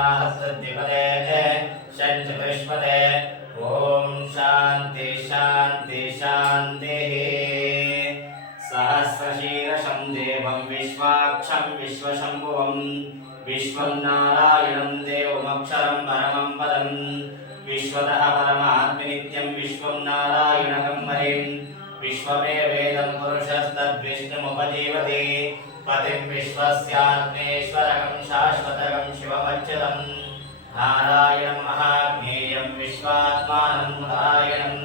सहस्रद्विपदे षट्चतुष्पदे ॐ शान्ति शान्ति शान्तिः। सहस्रशीर्षं देवं विश्वाक्षं विश्वशम्भुवं विश्वं नारायणं देवमक्षरं परमं पदं विश्वतः परमात्मनित्यं विश्वं नारायणं हरिं विश्वमेवेदं पुरुषस्तद्विष्णुमुपजीवति पतिं विश्वस्यात्मेश्वरकं शाश्वतकं शिवमच्युतं नारायणं महाज्ञेयं विश्वात्मानं नारायणं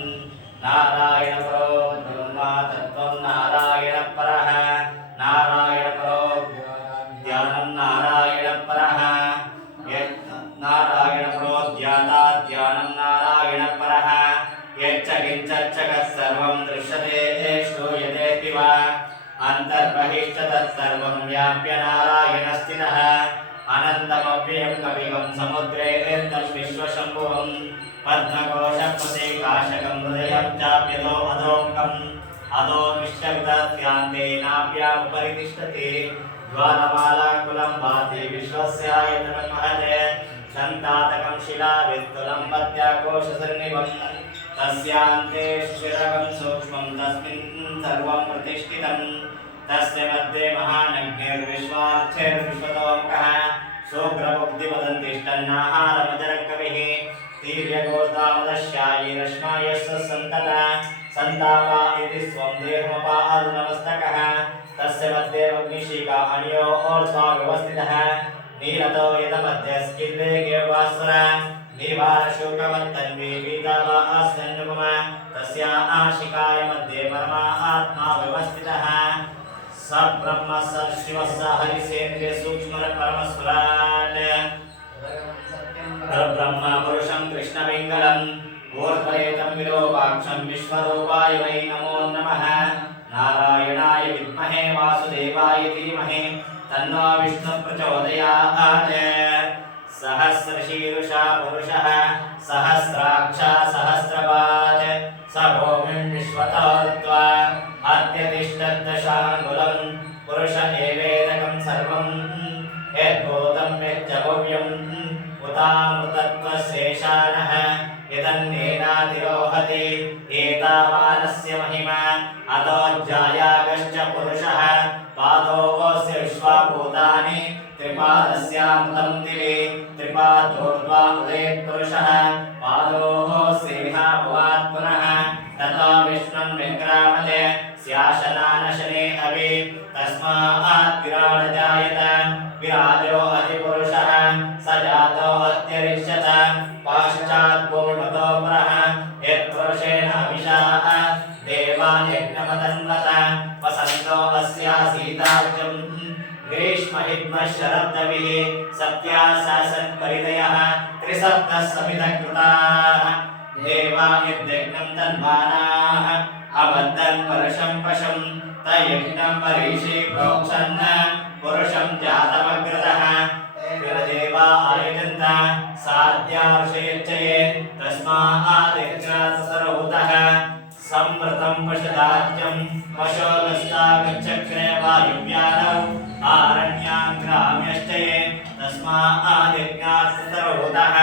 नारायणपरो ब्रह्मा तत्त्वं नारायणपरः नारायणपरो ध्यानं नारायणपरः नारायणपरो ध्याता ध्यानं नारायणपरः यच्च किञ्चच्च सर्वं दृश्यते श्रूयते वा अन्तर्बहिश्च तत्सर्वं व्याप्य नारायणस्थितः अनन्तमव्ययं कविगं समुद्रे तं विश्वशम्भुवं पद्मकोशप्रतीकाशकं हृदयं चाप्यतो अधोमुखम् अधोमिष्टविदस्यान्ते नाभ्यामुपरि तिष्ठति ज्वालमालाकुलं भाति विश्वस्यायतनं महते सन्तातकं शिलाविस्तुलं पद्याकोशसन्निभं तस्यान्ते शिशिरकं सूक्ष्मं तस्मिन् सर्वं प्रतिष्ठितं तस्य मध्ये महानग्निर्विश्वाक्षैर्विश्वतोमुखः शोभ्रमुक्तिवदन्तिष्ठन्नाहारमजरकविः तीर्यगोर्धामदश्यायी रश्मायस्य सन्तता सन्तापा इति स्वं देहमपादनमस्तकः तस्य मध्ये अग्निशिखा अणयोर्ध्वा व्यवस्थितः नीरतो यदमध्ये स्किल्वेगे वासुर निवारशोकवत्तन्वी पीतावा आसन्नुपम तस्या आशिकाय मध्ये परमात्मा व्यवस्थितः स ब्रह्म स शिवः स हरिसेन्द्रिय सूक्ष्म परमस्वराट् ब्रह्म पुरुषं कृष्णपिङ्गलम् ऊर्ध्वरेतं विरूपाक्षं विश्वरूपाय वै नमो नमः नारायणाय विद्महे वासुदेवाय धीमहि तन्नो विष्णुः प्रचोदयात् सहस्रशीर्षा पुरुषः सहस्राक्षा सहस्रपात् स भूमिं विश्वतोर्त्वा अत्यतिष्ठद्दशाङ्गुलं पुरुष एवेदकं सर्वं यद्भूतं यच्च भव्यम् उतामृतत्वशेषानः यदन्नेनातिरोहति एतावानस्य महिमा अतोऽज्जायागश्च पुरुषः पादोऽस्य विश्वभूतानि त्रिपादस्यामृतं दिवि त्रिपादोर्ध्वा उदेत्पुरुषः पादोऽस्येह भुवात् पुनः ततो विष्णुं विक्रामते स्याशनानशने अभि तस्मात् विराडजायत विराजो अधिपुरुषः स जातो अत्यरिष्यत पाश्चात् पूर्णतो परः यत्पुरुषेण अभिषाः देवान् यज्ञमतन्वत वसन्तो अस्यासीतार्जुम् ग्रीष्महिद्मः शरद्दविः सत्यासासन्परिदयः त्रिसप्तः समिधकृताः देवा यद्यज्ञं तन्मानाः अबद्धन् परशं पशुं तयज्ञं परीषि प्रोक्षन् पुरुषं जातमग्रतः विरदेवा आयुजन्त साध्यार्षयच्चये तस्मादिग्राससरोतः संवृतं पशुदाज्यं पशोगस्तागच्छक्रे वायुव्यानौ आरण्यां ग्राम्यश्चये तस्मादिग्नाससरोतः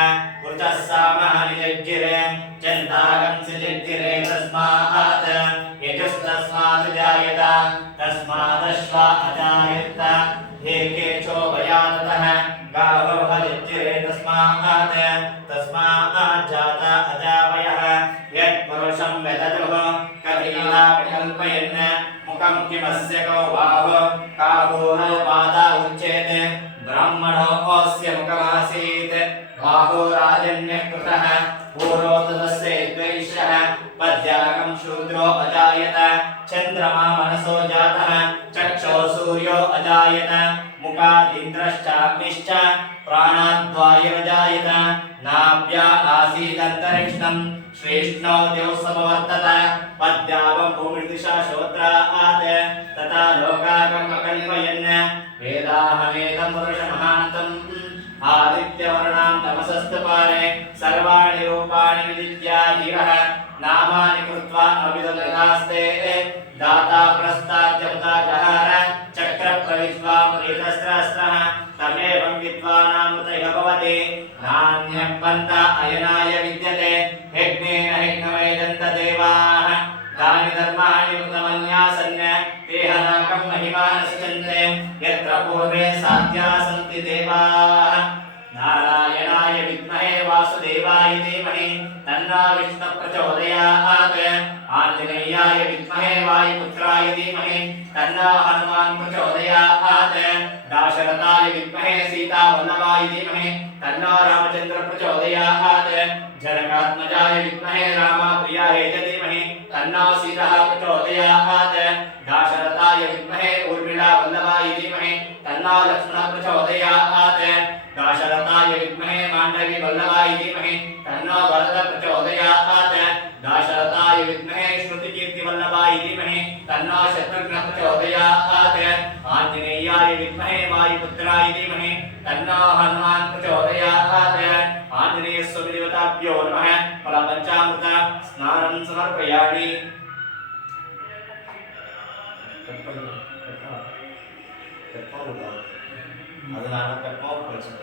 ऊर्जः सामानिजज्जिरे चन्दागं सिजज्जिरे तस्मात् यजुस्तस्मात् जायत तस्मादश्वा अजायत हे केचो वयाततः गावो हजज्जिरे तस्मात् तस्मात् अजावयः यत्पुरुषं वेदजुः कथीला विकल्पयन् मुखं किमस्य को बाहो काहूरो पादा उच्येते ब्राह्मणो अस्य मुखमासीत् बाहो राजन्यः कृतः पूर्वो तदस्य द्वैष्यः पद्यागं शूद्रो अजायत चन्द्रमा मनसो जातः चक्षो सूर्यो अजायत मुखादिन्द्रश्चाग्निश्च प्राणाद्वायुरजायत नाभ्या आसीदन्तरिक्षं श्रेष्ठो द्यौसमवर्तत पद्यावं भूमिर्दिशा श्रोत्रात् तथा लोकागमकल्पयन् वेदाहमेतं पुरुषमहान्तम् आदित्यवर्णां तमसस्तपारे सर्वाणि रूपाणि विदित्या जीवः नामानि कृत्वा अभिदग्धास्ते दाता प्रस्ताद्यमुता जहार चक्रप्रविद्वा प्रीतस्त्रस्त्रः तमेवं विद्वानामृतैः भवति अर्हन्त अयनाय विद्यते यज्ञेन यज्ञवेदन्त देवाः तानि धर्माणि कृतमन्यासन् ते हनाकं महिमानश्चन्ते यत्र पूर्वे साध्या सन्ति देवाः नारायणाय विद्महे वासुदेवाय धीमहि तन्नो विष्णुः प्रचोदयात् आञ्जनेयाय विद्महे वायुपुत्राय धीमहि तन्नो हनुमान् प्रचोदयात् दाशरथाय विद्महे सीतावल्लभाय धीमहि तन्नो रामचन्द्रः प्रचोदयात् जनकात्मजाय विद्महे रामप्रियाय च धीमहि तन्नो सीतः प्रचोदयात् दाशरथाय विद्महे ऊर्मिळावल्लभाय धीमहि तन्नो लक्ष्मणः प्रचोदयात् दाशरथाय विद्महे माण्डवी वल्लभाय धीमहि तन्नो भरतः प्रचोदयात् दाशरथाय विद्महे श्रुतिकीर्तिवल्लभाय धीमहि तन्नो शत्रुघ्नः प्रचोदयात् आञ्जनेयाय विद्महे वायुपुत्राय धीमहि तन्नो हनुमान् प्रचोदयात् आञ्जनेयस्वामिदेवताभ्यो नमः फलपञ्चामृत स्नानं समर्पयामि அது நான் பெப்போ பிரச்சனை.